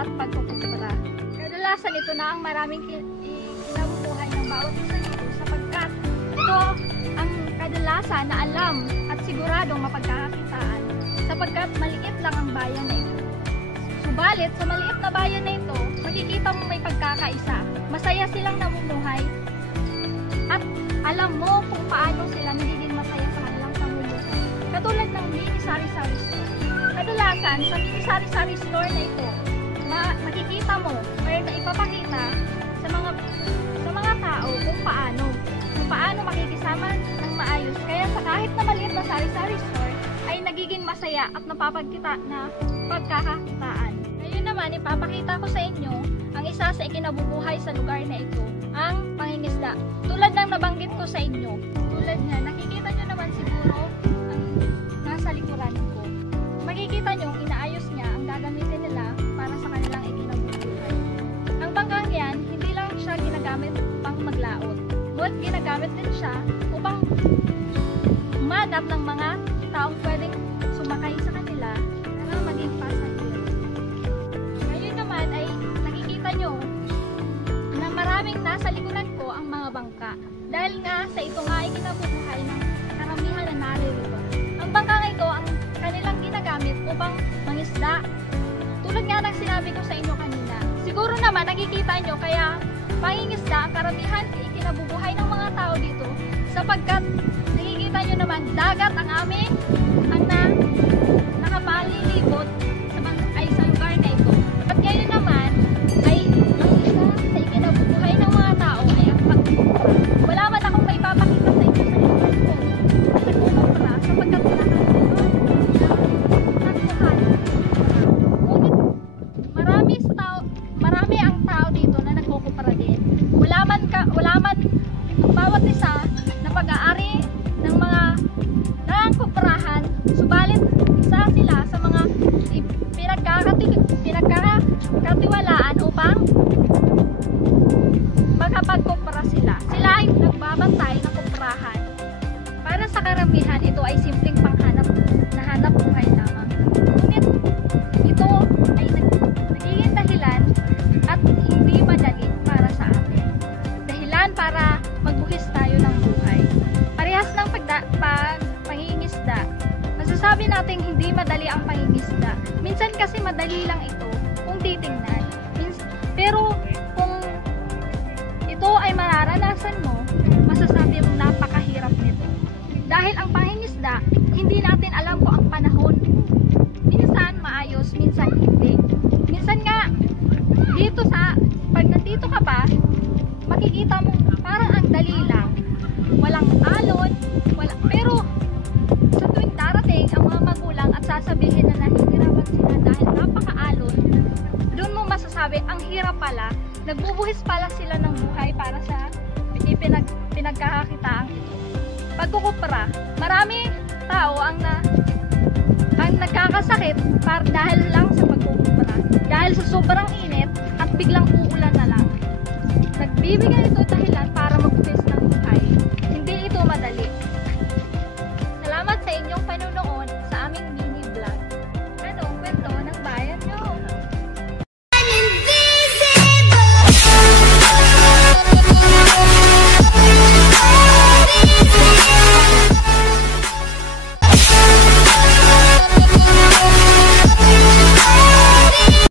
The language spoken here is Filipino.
at pagkukupra. Kadalasan ito na ang maraming kinabubuhay ng bawat isa nito sapagkat ito ang kadalasan na alam at siguradong mapagkakakitaan sapagkat maliit lang ang bayan na ito. Subalit sa maliit na bayan na ito, makikita mo may pagkakaisa. Masaya silang namumuhay at alam mo kung paano sila nagiging masaya sa kanilang pamumuhay. Katulad ng mini sari-sari store. Kadalasan sa mini sari-sari store na ito, makikita mo or ipapakita sa mga tao kung paano makikisama ng maayos. Kaya sa kahit na maliit na sari-sari store ay nagiging masaya at napapagkita na pagkakakitaan. Ngayon naman ipapakita ko sa inyo ang isa sa ikinabubuhay sa lugar na ito, ang pangingisda. Tulad ng nabanggit ko sa inyo, tulad nga nakikita nyo naman siguro ang nasa likuran ko. Makikita nyo inaayos niya ang gagamitin nila para sa kanilang ikinabubuhay. Ang bangkang yan, hindi lang siya ginagamit upang maglaot. Ngunit ginagamit din siya upang umanap ng mga taong pwedeng sumakay sa kanila para maging pasahero. Ngayon naman ay nakikita nyo na maraming nasa likuran ko ang mga bangka. Dahil nga sa ito nga ay kinabubuhay ng karamihan na naririto. Ang bangka nga ito ang kanilang ginagamit upang mangisda. Tulad nga ng sinabi ko sa inyo kanina. Siguro naman nakikita nyo kaya pangingisda ang karamihan kinabubuhay ng mga tao dito sapagkat nakikita nyo naman dagat ang aming ang nakapalilibot sa lugar na ito. At ngayon naman ay ang isa sa ikinabubuhay ng mga tao ay ang pagkukupra. Wala man akong maipapakita sa inyo sa likuran ko nagkukupra sapagkat wala kang nagkuhan. Ngunit marami ang tao dito na nagkukupra din. Wala man bawat isa na pag-aari ng mga nangkuprahan, subalit isa sila sa mga pinagkakatiwalaan upang makapagkupra sila. Sila ay nagbabantay ng kuprahan. Para sa karamihan, ito ay simpleng panghanap buhay lamang. Ngunit ito ay nagiging dahilan at hindi madali para sa atin. Dahilan para magbuhis tayo ng buhay. Parehas ng pangingisda. Masasabi natin hindi madali ang pangingisda. Minsan kasi madali lang ito kung titingnan. Pero kung ito ay mararanasan mo, masasabi mong napakahirap nito. Dahil ang pangingisda, hindi natin alam kung ang panahon. Minsan maayos, minsan hindi. Minsan nga, pag nandito ka pa, makikita mo parang ang dali lang. Walang alon, pero sa tuwing darating ang mga magulang at sasabihin na nahihirapan sila dahil napaka-alon, doon mo masasabi, ang hirap pala, nagbubuhis pala sila ng buhay para sa pinagkakakitaang ito. Pagkukupra, marami tao ang nagkakasakit dahil lang sa pagkukupra. Dahil sa sobrang init at biglang uulan na lang. Nagbibigay ito dahilan para magbuhis